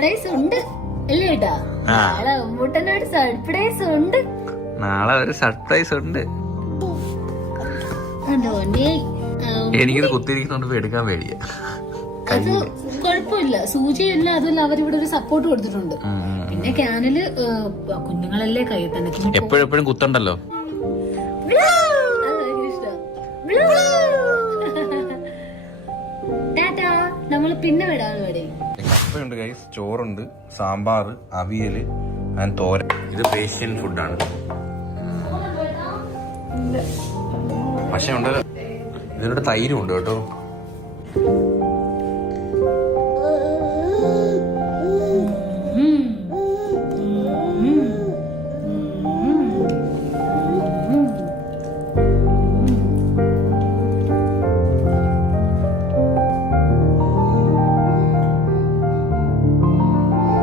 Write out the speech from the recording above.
Surprise ഉണ്ട് അല്ലേ ഏട്ടാ? നാളെ ഉമ്മൂട്ടനോട് സർപ്രൈസ് ഉണ്ട്. നാളെ ഒരു സർപ്രൈസ് ഉണ്ട്. എനിക്കിത് കുത്തിരിക്കുന്നോണ്ട് എടുക്കാൻ പേടിയ. അത് കുഴപ്പമില്ല, സൂചിയല്ല. അതുമല്ല അവരിവിടെ ഒരു സപ്പോർട്ട് കൊടുത്തിട്ടുണ്ട്. പിന്നെ ക്യാനില് കുഞ്ഞുങ്ങളല്ലേ കയ്യിൽ തന്നെ. എപ്പോഴും കുത്തണ്ടല്ലോ. ടാറ്റാ, നമ്മള് പിന്നെ വിടാൻ വേണ്ടി. കപ്പയുണ്ട് ഗൈസ്, ചോറുണ്ട്, സാമ്പാർ, അവിയല് ആൻഡ് തോരൻ. ഇത് പേഷ്യൻ ഫുഡാണ്. പക്ഷെ ഉണ്ട് ഇതിനോട് തൈരും ഉണ്ട് കേട്ടോ.